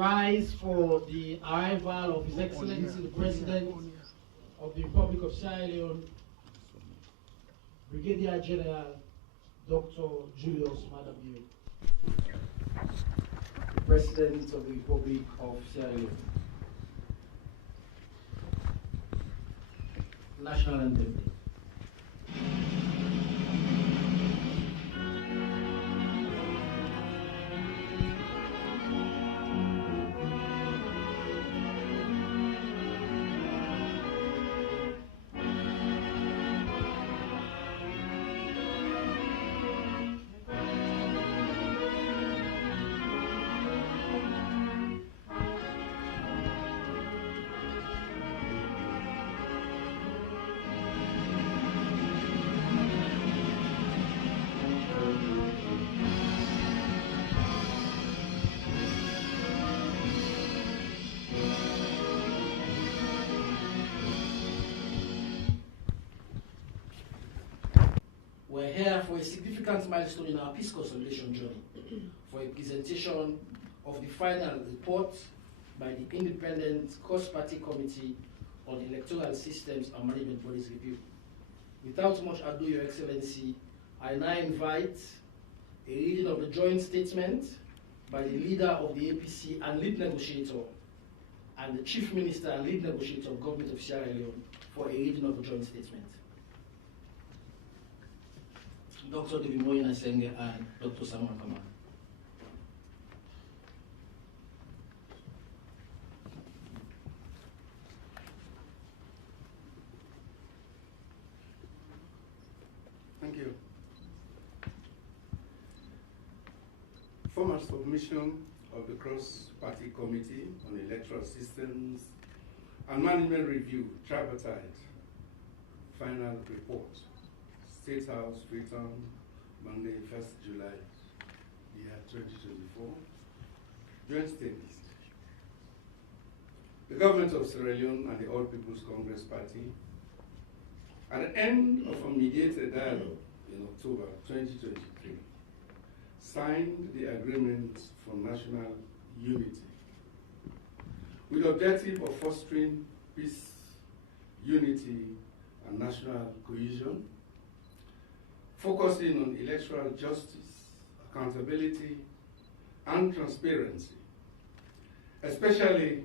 rise for the arrival of His Excellency the President of the Republic of Sierra Leone, Brigadier General Dr. Julius Madabio, President of the Republic of Sierra Leone. National Anthem. We're here for a significant milestone in our peace consolidation journey, for a presentation of the final report by the Independent Cross-Party Committee on Electoral Systems and Management Bodies Review. Without much ado, Your Excellency, I now invite a reading of the joint statement by the leader of the APC and lead negotiator, and the Chief Minister and lead negotiator of Government of Sierra Leone for a reading of the joint statement. Dr. David Moyena Senge and Dr. Samuel Kamal. Thank you. Formal submission of the Cross-Party Committee on Electoral Systems and Management Review, Tripartite, final report. State House, Freetown, Monday, 1st July, year 2024. Joint statement. The government of Sierra Leone and the All People's Congress Party, at the end of a mediated dialogue in October 2023, signed the agreement for national unity with the objective of fostering peace, unity, and national cohesion, focusing on electoral justice, accountability, and transparency, especially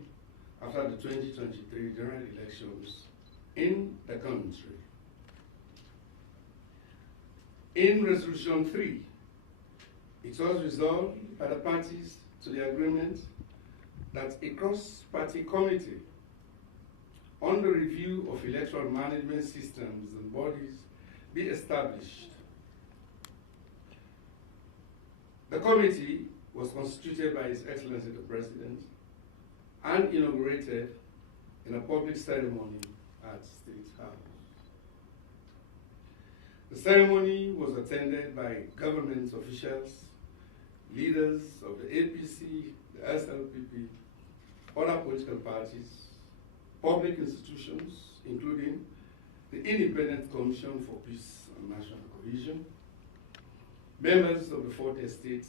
after the 2023 general elections in the country. In Resolution 3, it was resolved by the parties to the agreement that a cross-party committee on the review of electoral management systems and bodies be established. The committee was constituted by His Excellency the President and inaugurated in a public ceremony at State House. The ceremony was attended by government officials, leaders of the APC, the SLPP, other political parties, public institutions, including the Independent Commission for Peace and National Cohesion, members of the Fourth Estate,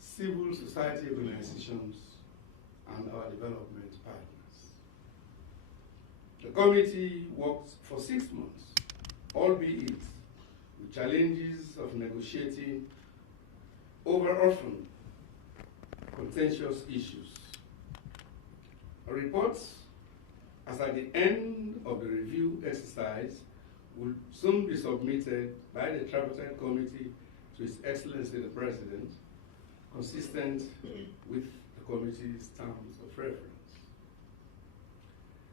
civil society organizations, and our development partners. The committee worked for 6 months, albeit with challenges of negotiating over often contentious issues. A report, as at the end of the review exercise, will soon be submitted by the Tripartite Committee to His Excellency the President, consistent with the committee's terms of reference.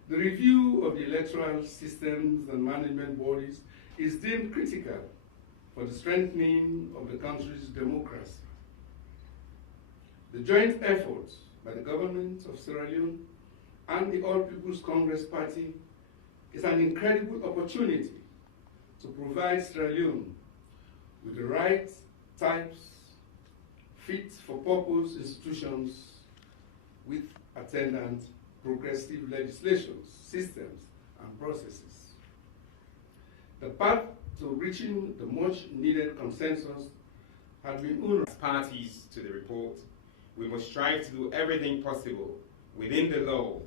The review of the electoral systems and management bodies is deemed critical for the strengthening of the country's democracy. The joint efforts by the government of Sierra Leone and the All People's Congress Party is an incredible opportunity to provide Sierra Leone with the right types, fit-for-purpose institutions with attendant progressive legislations, systems, and processes. The path to reaching the much-needed consensus has been As parties to the report, we must strive to do everything possible within the law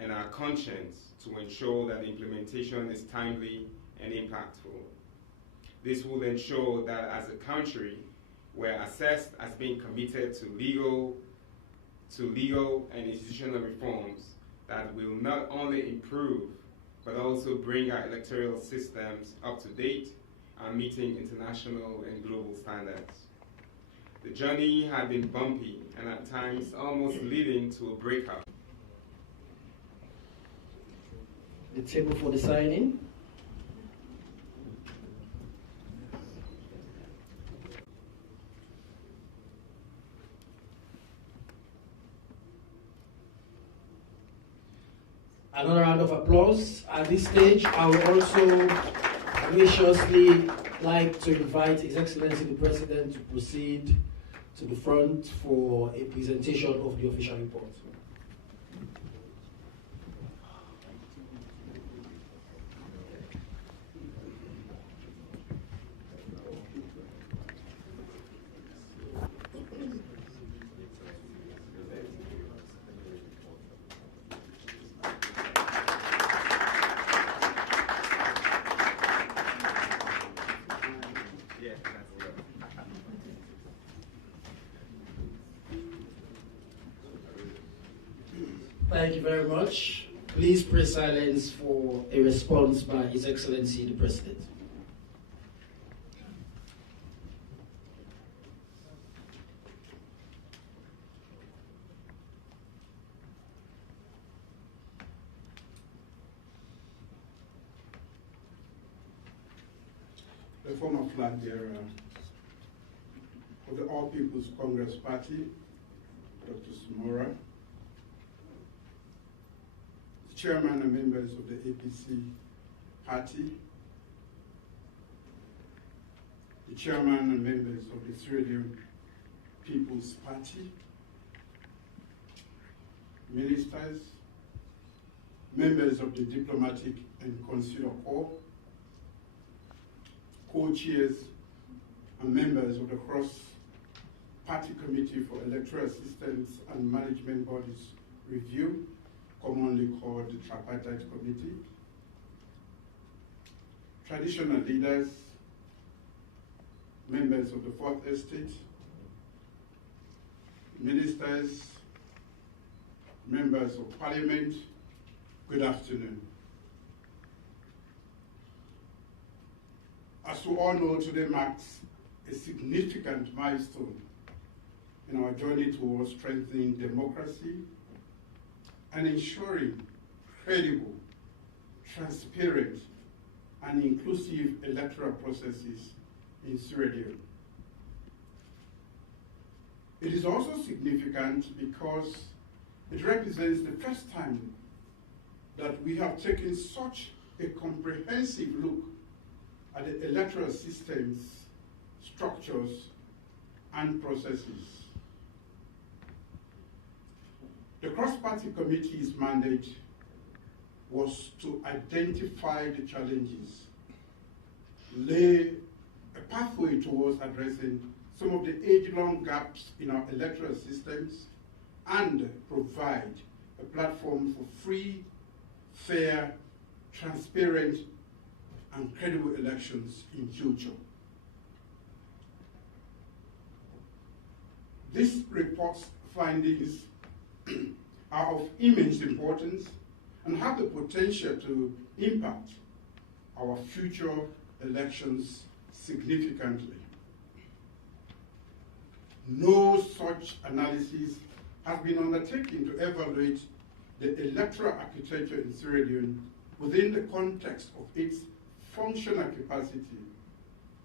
and our conscience to ensure that the implementation is timely and impactful. This will ensure that as a country, we're assessed as being committed to legal and institutional reforms that will not only improve, but also bring our electoral systems up to date and meeting international and global standards. The journey had been bumpy and at times almost leading to a breakup. The table for the signing. Another round of applause. At this stage, I would also graciously like to invite His Excellency the President to proceed to the front for a presentation of the official report. Thank you very much. Please press silence for a response by His Excellency the President. The former flag bearer of the All People's Congress Party, Dr. Samora, the chairman and members of the APC party, the chairman and members of the Sierra Leone People's Party, ministers, members of the Diplomatic and Consular Corps, co-chairs and members of the Cross-Party Committee for Electoral Assistance and Management Bodies Review, commonly called the Tripartite Committee, traditional leaders, members of the Fourth Estate, ministers, members of Parliament, good afternoon. As we all know, today marks a significant milestone in our journey towards strengthening democracy and ensuring credible, transparent, and inclusive electoral processes in Sierra Leone. It is also significant because it represents the first time that we have taken such a comprehensive look at the electoral systems, structures, and processes. The Cross-Party Committee's mandate was to identify the challenges, lay a pathway towards addressing some of the age-long gaps in our electoral systems, and provide a platform for free, fair, transparent, and credible elections in future. This report's findings are of immense importance and have the potential to impact our future elections significantly. No such analysis has been undertaken to evaluate the electoral architecture in Sierra Leone within the context of its functional capacity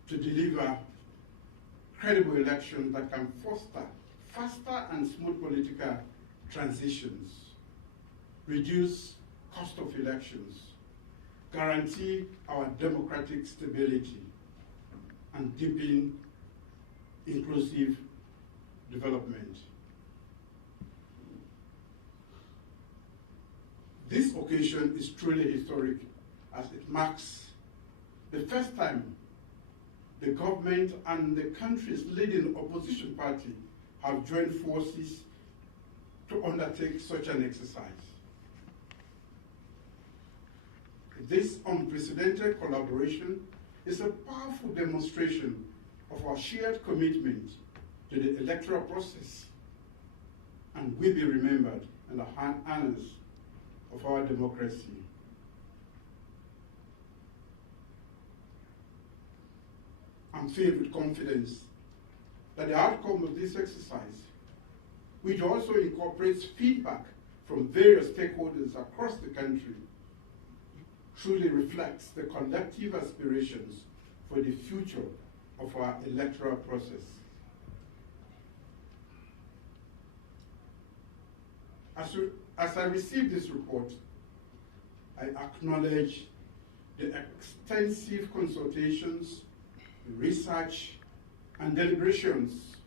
to deliver credible elections that can foster faster and smooth political transitions, reduce cost of elections, guarantee our democratic stability, and deepen inclusive development. This occasion is truly historic as it marks the first time the government and the country's leading opposition party have joined forces to undertake such an exercise. This unprecedented collaboration is a powerful demonstration of our shared commitment to the electoral process and will be remembered in the annals of our democracy. I'm filled with confidence that the outcome of this exercise, which also incorporates feedback from various stakeholders across the country, truly reflects the collective aspirations for the future of our electoral process. As I receive this report, I acknowledge the extensive consultations, research, and deliberations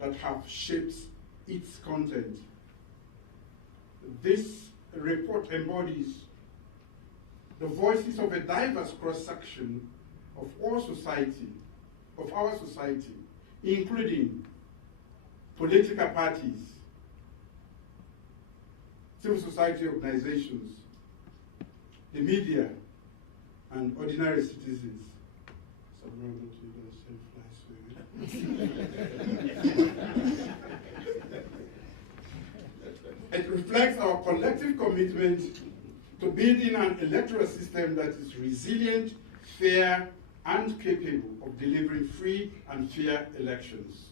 that have shaped its content. This report embodies the voices of a diverse cross-section of our society, including political parties, civil society organizations, the media, and ordinary citizens. It reflects our collective commitment to building an electoral system that is resilient, fair, and capable of delivering free and fair elections.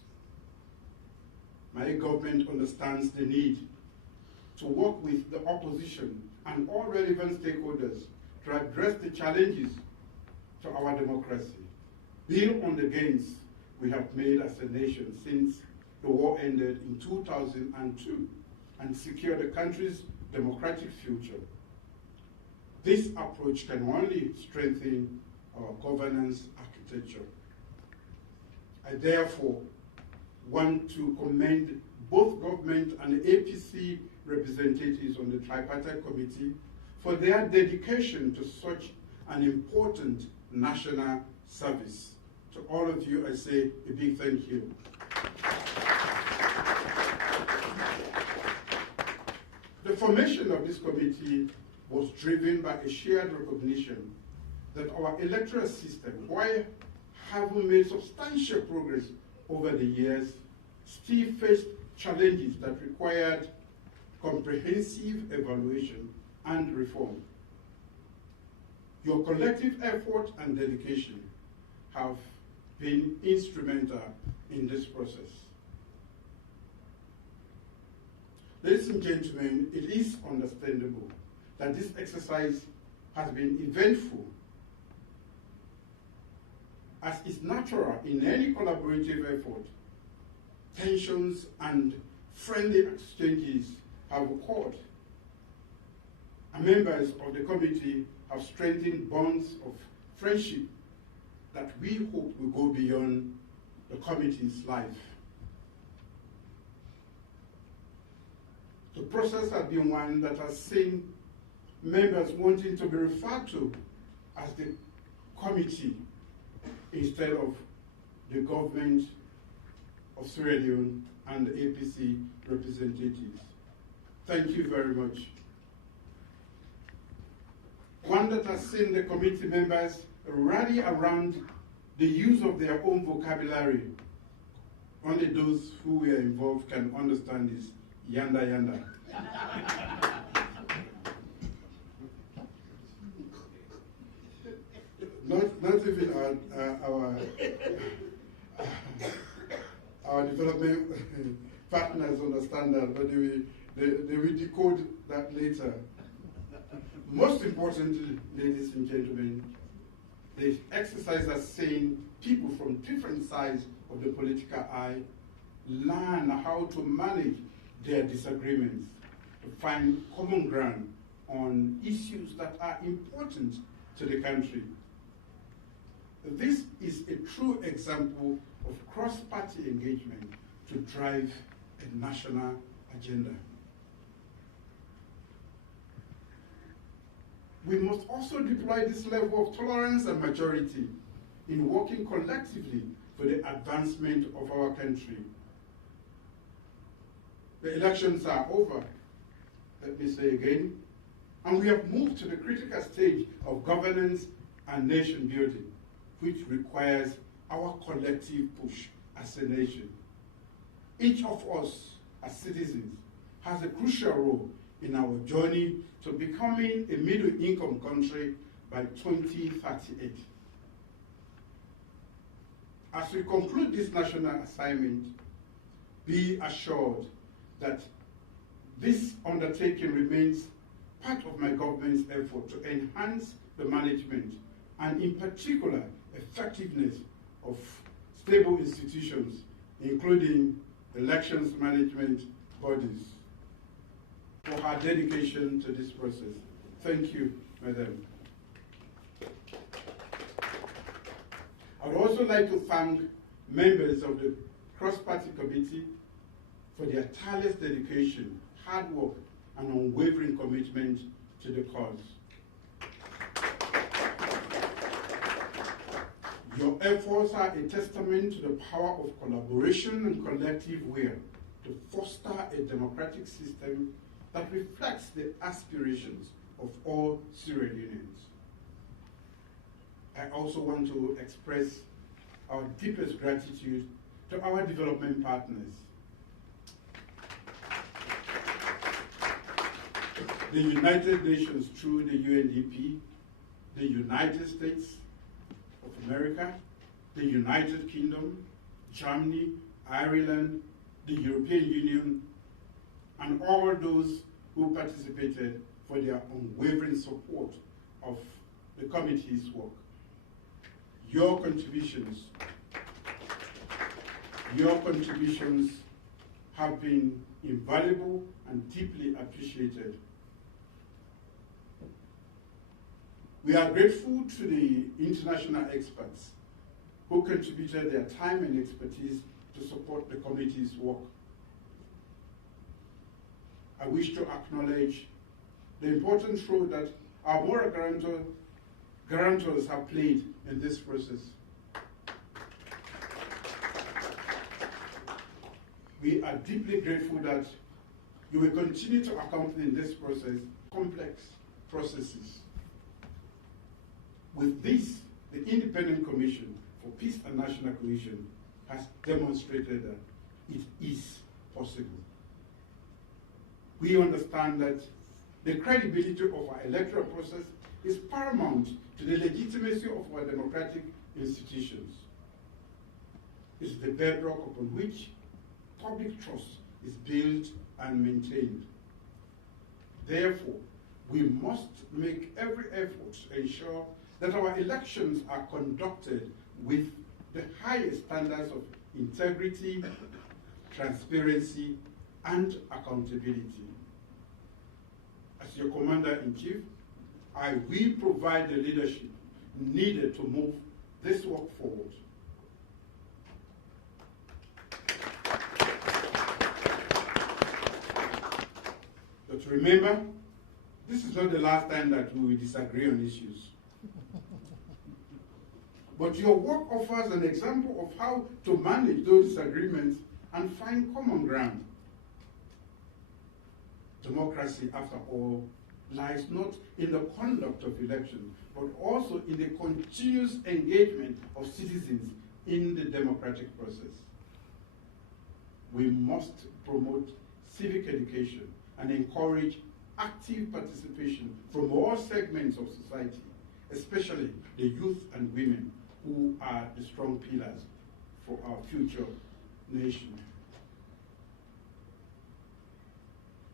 My government understands the need to work with the opposition and all relevant stakeholders to address the challenges to our democracy, build on the gains we have made as a nation since the war ended in 2002, and secure the country's democratic future. This approach can only strengthen our governance architecture. I therefore want to commend both government and the APC representatives on the Tripartite Committee for their dedication to such an important national service. To all of you, I say a big thank you. The formation of this committee was driven by a shared recognition that our electoral system, while having made substantial progress over the years, still faced challenges that required comprehensive evaluation and reform. Your collective effort and dedication have been instrumental in this process. Ladies and gentlemen, it is understandable that this exercise has been eventful. As is natural in any collaborative effort, tensions and friendly exchanges have occurred. And members of the committee have strengthened bonds of friendship that we hope will go beyond the committee's life. The process has been one that has seen members wanting to be referred to as the committee instead of the government of Sierra Leone and the APC representatives. Thank you very much. One that has seen the committee members rally around the use of their own vocabulary. Only those who were involved can understand this. Yanda yanda. Not even our development partners understand that, but they will decode that later. Most importantly, ladies and gentlemen, the exercise has seen people from different sides of the political aisle learn how to manage their disagreements, to find common ground on issues that are important to the country. This is a true example of cross-party engagement to drive a national agenda. We must also deploy this level of tolerance and maturity in working collectively for the advancement of our country. The elections are over, let me say again, and we have moved to the critical stage of governance and nation building, which requires our collective push as a nation. Each of us as citizens has a crucial role in our journey to becoming a middle-income country by 2038. As we conclude this national assignment, be assured that this undertaking remains part of my government's effort to enhance the management and, in particular, effectiveness of stable institutions, including elections management bodies, for her dedication to this process. Thank you, Madam. I would also like to thank members of the Cross-Party Committee for their tireless dedication, hard work, and unwavering commitment to the cause. Your efforts are a testament to the power of collaboration and collective will to foster a democratic system that reflects the aspirations of all Sierra Leoneans. I also want to express our deepest gratitude to our development partners. The United Nations through the UNDP, the United States of America, the United Kingdom, Germany, Ireland, the European Union, and all those who participated for their unwavering support of the committee's work. Your contributions have been invaluable and deeply appreciated. We are grateful to the international experts who contributed their time and expertise to support the committee's work. I wish to acknowledge the important role that our moral guarantors have played in this process. We are deeply grateful that you will continue to accompany this process, complex processes. With this, the Independent Commission for Peace and National Cohesion has demonstrated that it is possible. We understand that the credibility of our electoral process is paramount to the legitimacy of our democratic institutions. It's the bedrock upon which public trust is built and maintained. Therefore, we must make every effort to ensure that our elections are conducted with the highest standards of integrity, transparency, and accountability. As your Commander-in-Chief, I will provide the leadership needed to move this work forward. But remember, this is not the last time that we will disagree on issues. But your work offers an example of how to manage those disagreements and find common ground. Democracy, after all, lies not in the conduct of elections, but also in the continuous engagement of citizens in the democratic process. We must promote civic education and encourage active participation from all segments of society, especially the youth and women, who are the strong pillars for our future nation.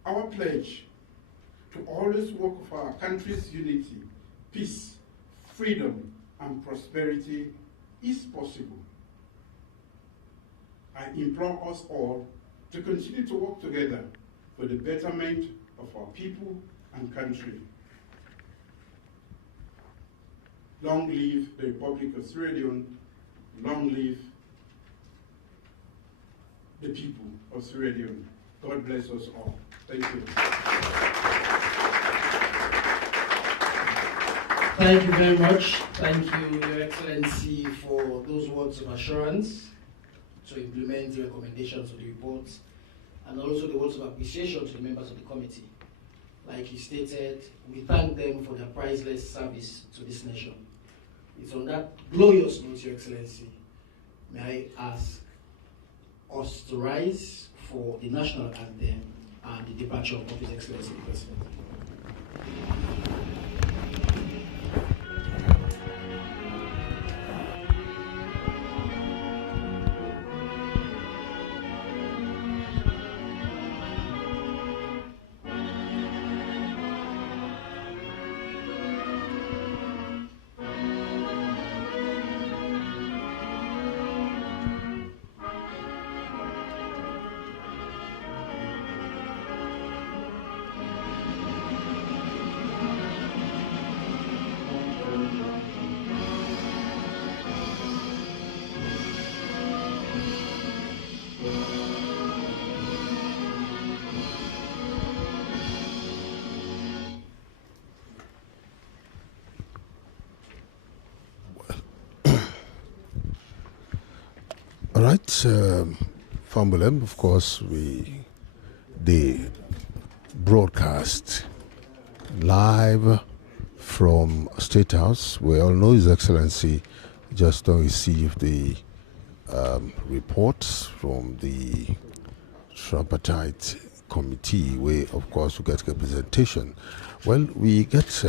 Our pledge to always work for our country's unity, peace, freedom, and prosperity is possible. I implore us all to continue to work together for the betterment of our people and country. Long live the Republic of Sierra Leone. Long live the people of Sierra Leone. God bless us all. Thank you. Thank you very much. Thank you, Your Excellency, for those words of assurance to implement the recommendations of the report and also the words of appreciation to the members of the committee. Like he stated, we thank them for their priceless service to this nation. It's on that glorious note, Your Excellency, may I ask us to rise for the national anthem and the departure of His Excellency the President. All right, Fambolem, of course, they broadcast live from State House. We all know His Excellency just received the reports from the Tripartite committee, where, of course, we get representation. Well, we get,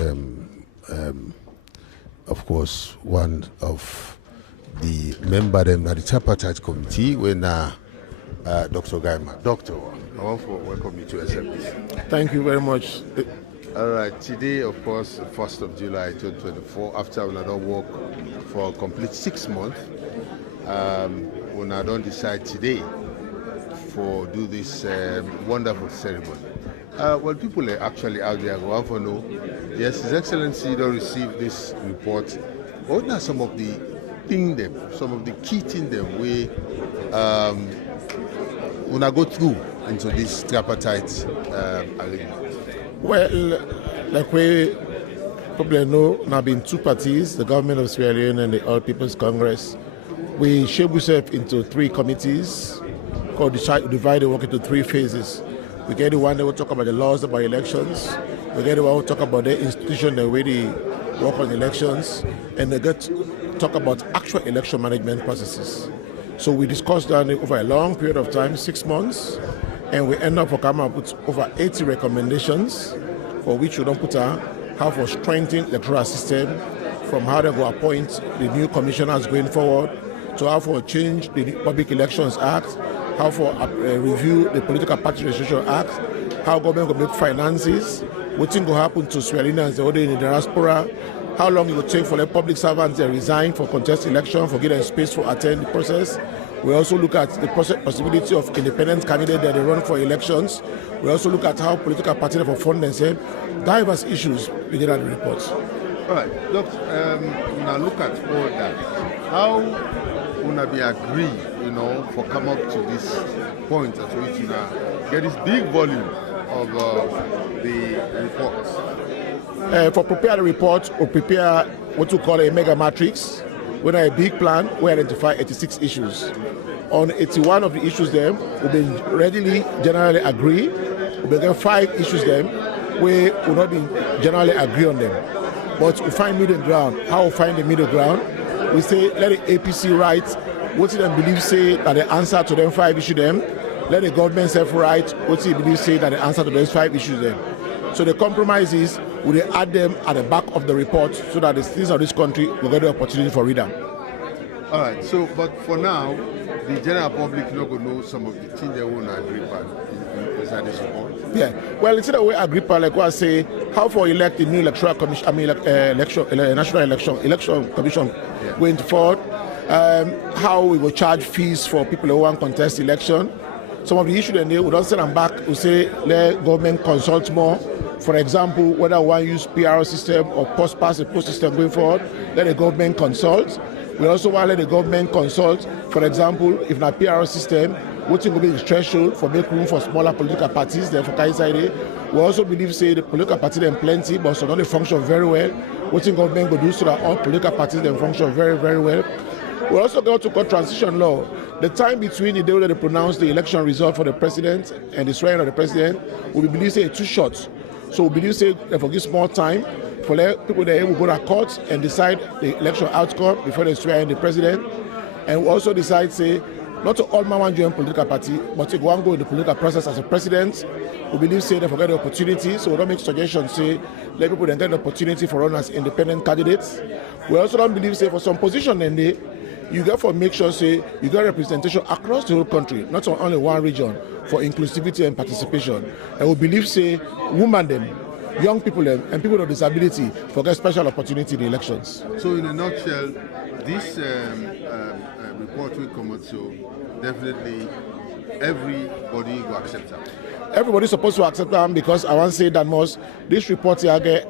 of course, one of the member them at the Tripartite committee when Dr. Gaima. Doctor, I want to welcome you to SMBC. Thank you very much. All right, today, of course, 1st of July 2024, after we don't work for a complete 6 months, we now don't decide today for do this wonderful ceremony. Well, people are actually out there want to know, yes, His Excellency don't receive this report. What are some of the some of the key things that we wanna go through into this tripartite arrangement? Well, like we probably know, there have been two parties, the government of Sierra Leone and the All People's Congress. We shape ourselves into three committees called divide the work into three phases. We get the one that will talk about the laws about elections. We get the one who talk about the institution, the way they work on elections, and they get to talk about actual election management processes. So we discussed that over a long period of time, 6 months, and we end up coming up with over 80 recommendations for which we don't put how for strengthening the electoral system, from how they go appoint the new commissioners going forward, to how for change the Public Elections Act, how for review the Political Party Registration Act, how government will make finances, what thing will happen to Sierra Leoneans in the diaspora, how long it will take for the public servants to resign for contest election, for getting space for attend the process. We also look at the possibility of independent candidates that they run for elections. We also look at how political parties for fund themselves, diverse issues we get at the reports. All right, look, now look at all that. How will be agree, for come up to this point at which you get this big volume of the reports? For prepare the report, or prepare what we call a mega matrix. When a big plan, we identify 86 issues. On 81 of the issues then, we will readily generally agree. We will get 5 issues then, we will not be generally agree on them. But we find middle ground. How we find the middle ground? We say, let the APC write what they believe say that the answer to them 5 issues them. Let the government self write what they believe say that the answer to those 5 issues them. So the compromise is, we will add them at the back of the report so that the citizens of this country will get the opportunity for read them. All right, so, but for now, the general public not going to know some of the things they want to agree on. Is that the support? Yeah, well, it's the way Agrippa, like what I say, how for elect the new electoral commission, national election commission going forward, how we will charge fees for people who want contest election. Some of the issues then we don't send them back, we say let government consult more. For example, whether one use PR system or post system going forward, let the government consult. We also want to let the government consult, for example, if not PR system, what will be the threshold for make room for smaller political parties, then for Kaisai. We also believe, say, the political parties then plenty, but so not they function very well. What the government will do so that all political parties then function very, very well. We also got to call transition law. The time between the day that they pronounce the election result for the president and the swearing of the president, we believe say too short. So we believe say they give small time for people that will go to court and decide the election outcome before they swear in the president. And we also decide say not to all man join political party, but to go and go in the political process as a president. We believe say they forget the opportunity, so we don't make suggestions say let people then get the opportunity for run as independent candidates. We also don't believe say for some position and they you therefore make sure say you get representation across the whole country, not on only one region, for inclusivity and participation. And we believe say women them, young people them, and people with disability for get special opportunity in the elections. So in a nutshell, this report will come out, so definitely everybody will accept that. Everybody's supposed to accept them because I want to say that most this report here get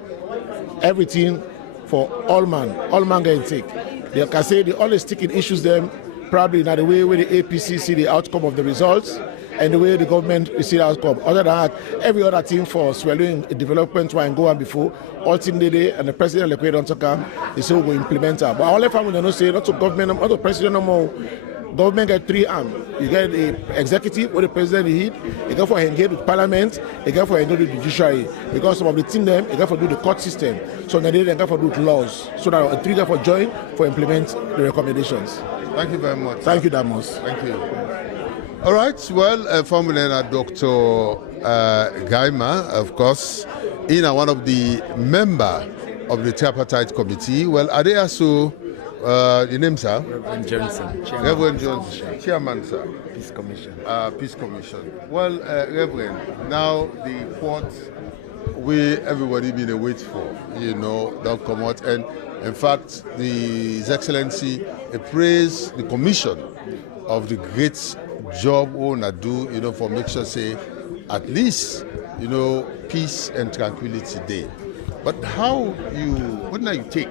everything for all man get take. They can say the only sticking issues them probably not the way where the APC see the outcome of the results and the way the government see the outcome. Other than that, every other thing for swallowing development and go on before, all thing they and the president like we don't come, they say we will implement that. But all the family don't say not to government, not to president no more. Government get three arms. You get the executive, or the president lead. You get for engage with parliament. You get for engage with the judiciary. Because some of the team them, you get for do the court system. So now they get for do laws. So that a three get for join for implement the recommendations. Thank you very much. Thank you, Damos. Thank you. All right. Well, formerly Dr. Gaima, of course, one of the member of the Tripartite committee. Well, are they also? The name, sir? Reverend Johnson. Reverend Johnson, Chairman, sir. Peace Commission. Peace Commission. Well, Reverend, now the report we everybody been wait for, don't come out. And in fact, His Excellency praised the Commission of the great job we wanna do, for make sure say at least, peace and tranquility day. But what now you take,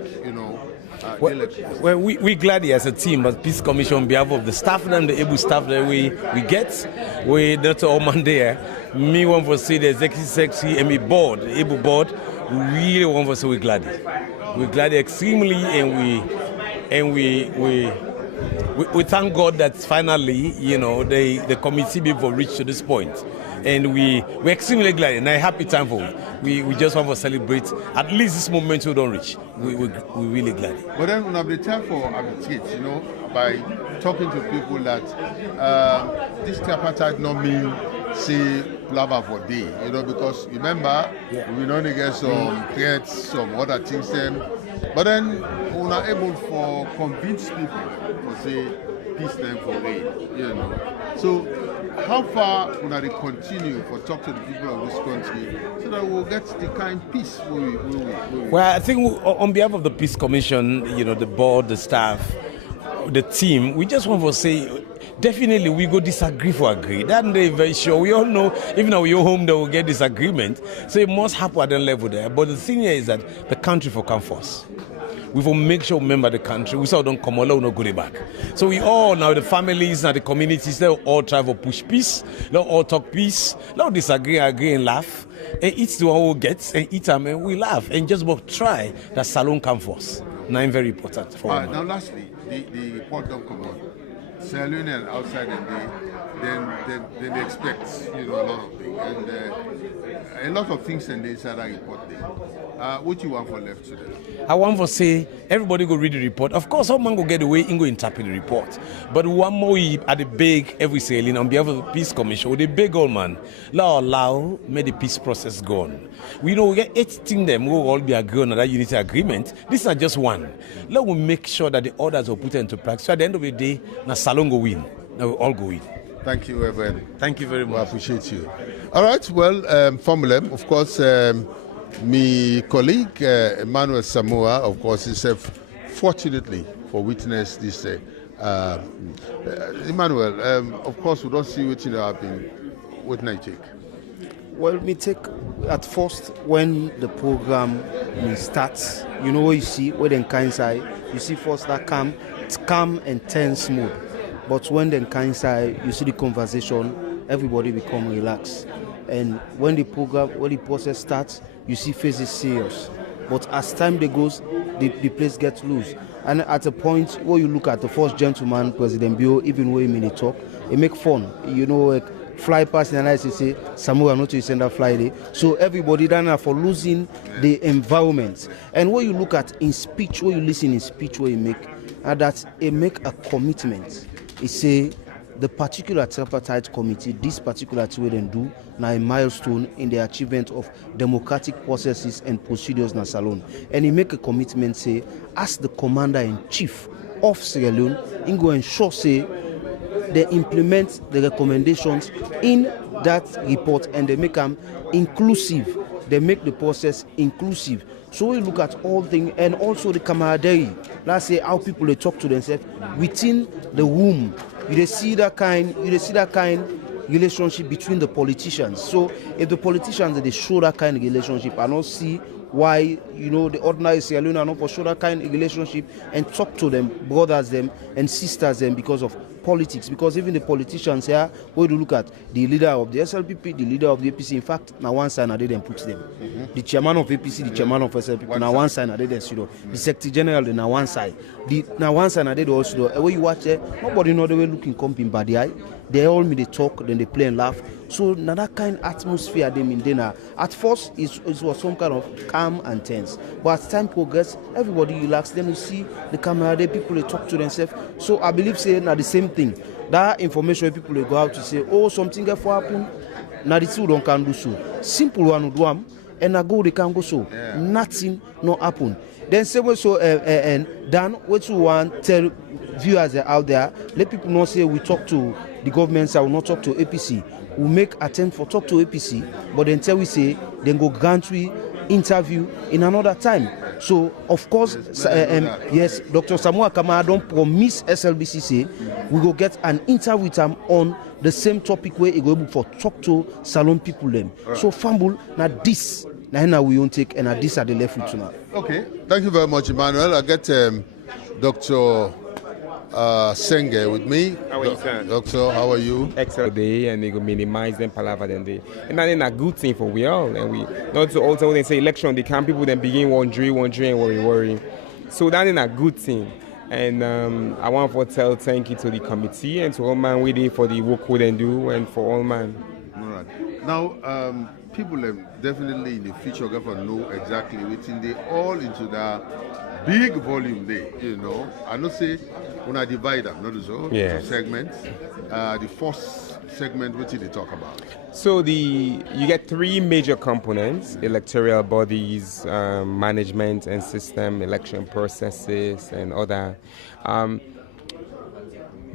Well, we're glad as a team, as Peace Commission, on behalf of the staff and the able staff that we get. We Dr. Oman there. Me want to say the executive secretary and me board, the able board. We really want to say we're glad. We're glad extremely, and we thank God that finally, the committee before reached to this point. And we're extremely glad, and a happy time for we just want to celebrate at least this moment we don't reach. We're really glad. But then we have the time for advocates, by talking to people that this tripartite not mean say lava for day, because remember we know they get some threats, some other things then. But then we're not able to convince people to say peace them for rain, So how far will they continue for talk to the people of this country so that we'll get the kind of peace we Well, I think on behalf of the Peace Commission, the board, the staff, the team, we just want to say definitely we go disagree for agree. That day very sure. We all know even though we're home they will get disagreement. So it must happen at the level there. But the thing here is that the country for come first. We will make sure we remember the country. We saw don't come alone, no go back. So we all now the families and the communities, they all try to push peace. They all talk peace. They all disagree, agree and laugh. And each the one who gets and each time and we laugh and just try that Salon come first. Now very important for now lastly, the report don't come out. Sierra Leone and outside the day, then they expect a lot of things and a lot of things in the inside that report there. What you want for left today? I want to say everybody go read the report. Of course, some man go get away and go interpret the report. But one more at the big every sailing on behalf of the Peace Commission, with the big old man, allow may the peace process go on. We get 18 them who will all be agreeing on that unity agreement. This is not just one. Let we make sure that the orders are put into practice. So at the end of the day, now Salon go win. Now we all go win. Thank you, Reverend. Thank you very much. We appreciate you. All right, well, Formula, of course, my colleague Emmanuel Samoa, of course, is fortunately for witness this. Emmanuel, of course, we don't see what happening. What night take? Well, we take at first when the program starts. What you see, when the kind side, you see first that it's calm and tense mode. But when the kind side, you see the conversation, everybody become relaxed. And when the process starts, you see faces serious. But as time goes, the place gets loose. And at a point where you look at the first gentleman, President Bio, even when he may talk, it make fun. You know, like, fly past and I say, Samuel, not to send a fly day. So everybody done for losing the environment. And when you look at in speech, when you listen in speech, where you make, that it make a commitment. It say, the particular tripartite committee, this particular thing we do, now a milestone in the achievement of democratic processes and procedures in Salon. And he make a commitment, say, as the commander-in-chief of Sierra Leone, he go ensure, say, they implement the recommendations in that report and they make them inclusive. They make the process inclusive. So we look at all things and also the camaraderie. Let's say how people they talk to themselves within the room. You see that kind relationship between the politicians. So if the politicians they show that kind of relationship, I don't see why the ordinary Sierra Leone are not for show that kind of relationship and talk to them, brothers them and sisters them because of politics. Because even the politicians here, when you look at the leader of the SLPP, the leader of the APC, in fact, now one side they then put them. The chairman of APC, the chairman of SLPP, now one side they then the Secretary General now one side. Now one side they also when you watch it, nobody know the way looking comping by the eye. They all me they talk, then they play and laugh. So now that kind of atmosphere they maintain. At first it was some kind of calm and tense. But as time progresses, everybody relax. Then you see the camaraderie, people they talk to themselves. So I believe saying now the same thing. That information people they go out to say, oh, something get for happen. Now the two don't can do so. Simple one do am, and I go they can go so. Yeah. Nothing no happen. Then say so and Dan, what you want tell viewers out there, let people not say we talk to the government, I will not talk to APC. We make attempt for talk to APC, but then tell we say then go grant we interview in another time. So of course, yes, Dr. Samuel Kamara don't promise SLBC say we go get an interview with him on the same topic where he go able for talk to Salon people them. Right. So fumble now this now we won't take and this are the left with tonight. Okay, thank you very much, Emmanuel. I get Dr. Senge with me. How are you, sir? Doctor, how are you? Excellent day, and they go minimize them palaver then they. And that is a good thing for we all. And we not to also when they say election, they can people then begin wondering and worry. So that is a good thing. And I want to tell thank you to the committee and to all man we did for the work we then do and for all man. All right. Now people definitely in the future going to know exactly within they all into that big volume there, I know say when I divide them, not so yes. Segments. The first segment, what did they talk about? So you get three major components: electoral bodies, management and system, election processes, and other.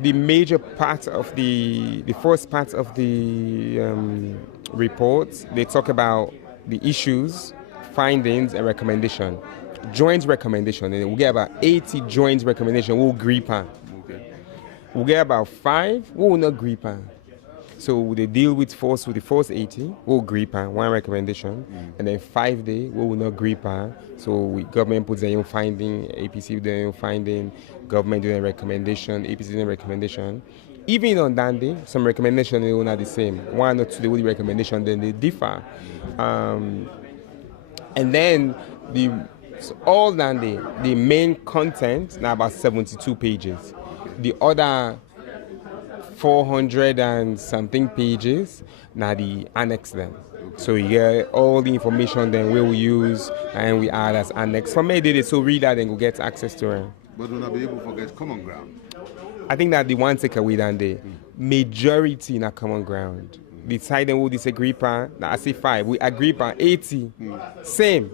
The major part of the first part of the report, they talk about the issues, findings, and recommendation. Joint recommendation, and we'll get about 80 joint recommendation. We'll agree on. Okay. We'll get about 5. We will not agree on. So they deal with the first 80. We'll agree on one recommendation, and then 5 days we will not agree on. So government puts their own finding, APC their own finding, government doing a recommendation, APC doing a recommendation. Even on that day, some recommendations they are not the same. 1 or 2 days with the recommendation, then they differ, and then all that day, the main content now about 72 pages. The other 400 and something pages now the annex then. So you get all the information then we will use and we add as annex. Some may did it so read that and go get access to it. But we'll not be able to forget common ground. I think that the one takeaway that day, majority in a common ground. The side then will disagree on, I say 5, we agree on 80, same.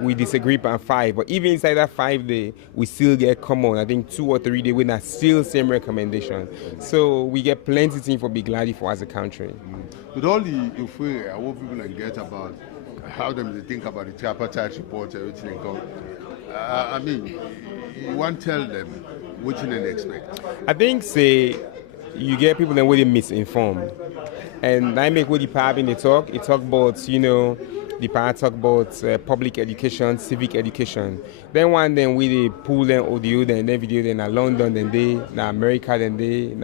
We disagree on 5, but even inside that 5 day, we still get common. I think 2 or 3 days we not still same recommendation. So we get plenty things for be glad for as a country. With all the euphoria, what people get about how they think about the tripartite report, everything come. I mean, you want to tell them what you expect. I think you get people that really misinformed, and I make what the part in the talk. It talk about the part talk about public education, civic education. Then one then we pull them audio, then video, then London, then they, America, then they,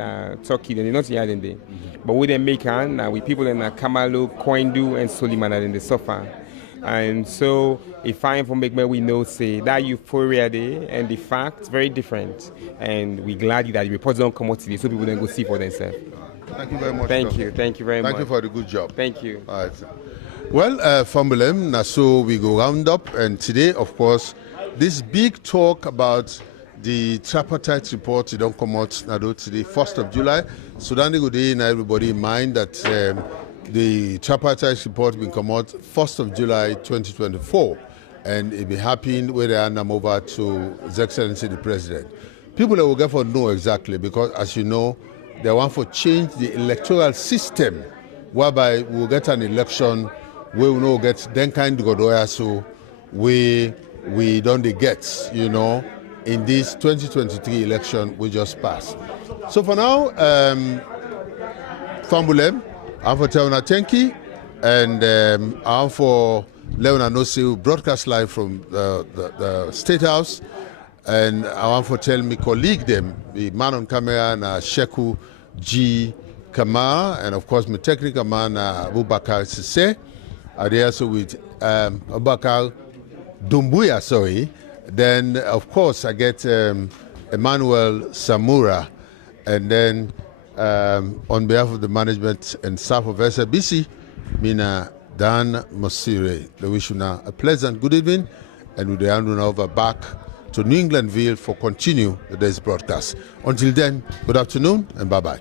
Turkey, then they not here, then they. But we then make we people in Kamalu, Koindu, and Soliman, then they suffer. And so if fine for make me we know say that euphoria day and the facts very different. And we're glad that the reports don't come out today so people then go see for themselves. Thank you very much. Thank you very much. Thank you for the good job. Thank you. All right. Well, Famulem, now so we go round up, and today, of course, this big talk about the tripartite report, it don't come out now today, 1st of July. So then good day, now everybody in mind that the tripartite report will come out 1st of July 2024, and it be happening where they hand them over to His Excellency the President. People that will get for know exactly, because as you know, they want to change the electoral system, whereby we'll get an election where we will get then kind of Godoya, so we don't get, you know, in this 2023 election we just passed. So for now, Fambulem, I'm for Teona Tenki, and I'm for Leone Nosi, broadcast live from the State House, and I want to tell my colleague them, the man on camera, na Sheku G. Kamar, and of course my technical man, Abubakar Sisse. Are there also with Abubakar Dumbuya, sorry. Then, of course, I get Emmanuel Samura. And then, on behalf of the management and staff of SABC, Mina Dan Mosire. I wish you now a pleasant good evening, and with the hand over back to New Englandville for continue today's broadcast. Until then, good afternoon and bye-bye.